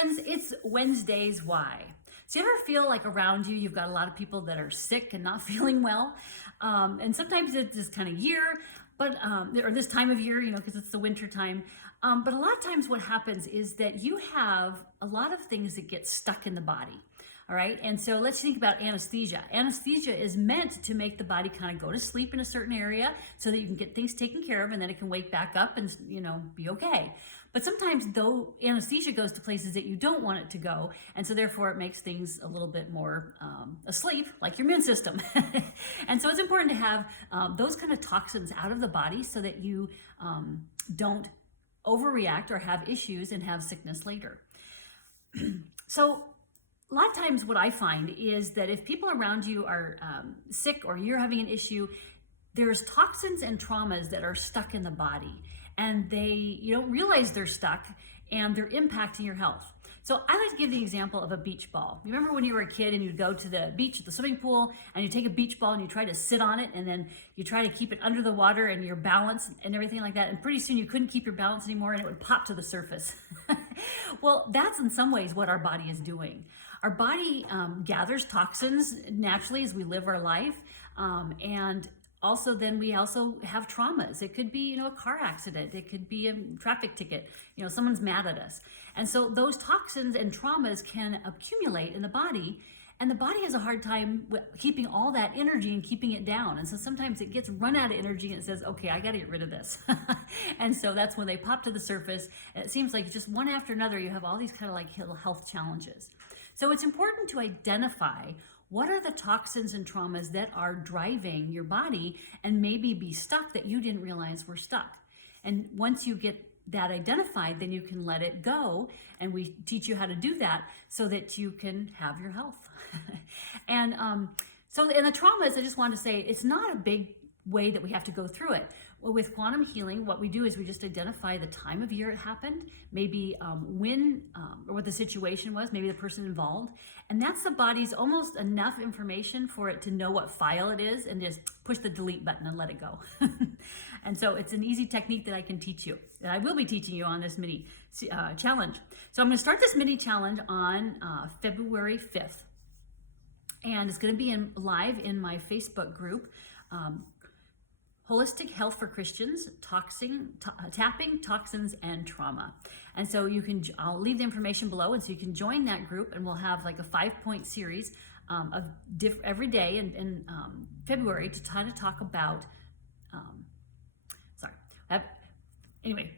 friends, it's Wednesday's Why. So you ever feel like around you, you've got a lot of people that are sick and not feeling well? And sometimes it's this kind of year, or this time of year, because it's the winter time. But a lot of times what happens is that you have a lot of things that get stuck in the body. All right, and so let's think about anesthesia. Anesthesia is meant to make the body kind of go to sleep in a certain area so that you can get things taken care of and then it can wake back up and, be okay. But sometimes though anesthesia goes to places that you don't want it to go, and so therefore it makes things a little bit more asleep, like your immune system. And so it's important to have those kind of toxins out of the body so that you don't overreact or have issues and have sickness later. So a lot of times what I find is that if people around you are sick or you're having an issue, there's toxins and traumas that are stuck in the body, and you don't realize they're stuck and they're impacting your health. So I like to give the example of a beach ball. You remember when you were a kid and you'd go to the beach at the swimming pool and you take a beach ball and you try to sit on it, and then you try to keep it under the water and your balance and everything like that, and pretty soon you couldn't keep your balance anymore and it would pop to the surface. Well, that's in some ways what our body is doing. Our body gathers toxins naturally as we live our life, and also then we also have traumas. It could be, a car accident. It could be a traffic ticket. Someone's mad at us. And so those toxins and traumas can accumulate in the body, and the body has a hard time with keeping all that energy and keeping it down. And so sometimes it gets run out of energy and it says, okay, I got to get rid of this. And so that's when they pop to the surface. And it seems like just one after another, you have all these kind of like health challenges. So it's important to identify what are the toxins and traumas that are driving your body and maybe be stuck that you didn't realize were stuck. And once you get that identified, then you can let it go. And we teach you how to do that so that you can have your health. And the traumas, I just want to say, it's not a big way that we have to go through it. Well, with quantum healing, what we do is we just identify the time of year it happened, maybe when or what the situation was, maybe the person involved. And that's the body's almost enough information for it to know what file it is and just push the delete button and let it go. And so it's an easy technique that I can teach you, that I will be teaching you on this mini challenge. So I'm going to start this mini challenge on February 5th. And it's going to be live in my Facebook group, Holistic Health for Christians, Tapping Toxins and Trauma. And so I'll leave the information below, and so you can join that group, and we'll have like a 5-point series of every day in February to try to talk about, anyway,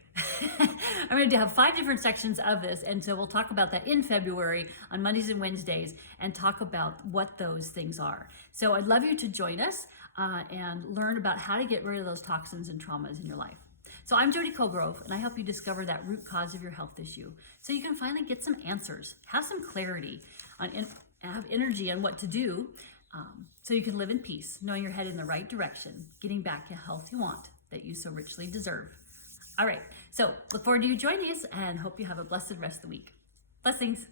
I'm going to have 5 different sections of this, and so we'll talk about that in February on Mondays and Wednesdays and talk about what those things are. So I'd love you to join us and learn about how to get rid of those toxins and traumas in your life. So I'm Jody Colegrove, and I help you discover that root cause of your health issue so you can finally get some answers, have some clarity, have energy on what to do so you can live in peace, knowing you're headed in the right direction, getting back to health you want that you so richly deserve. All right, so look forward to you joining us and hope you have a blessed rest of the week. Blessings.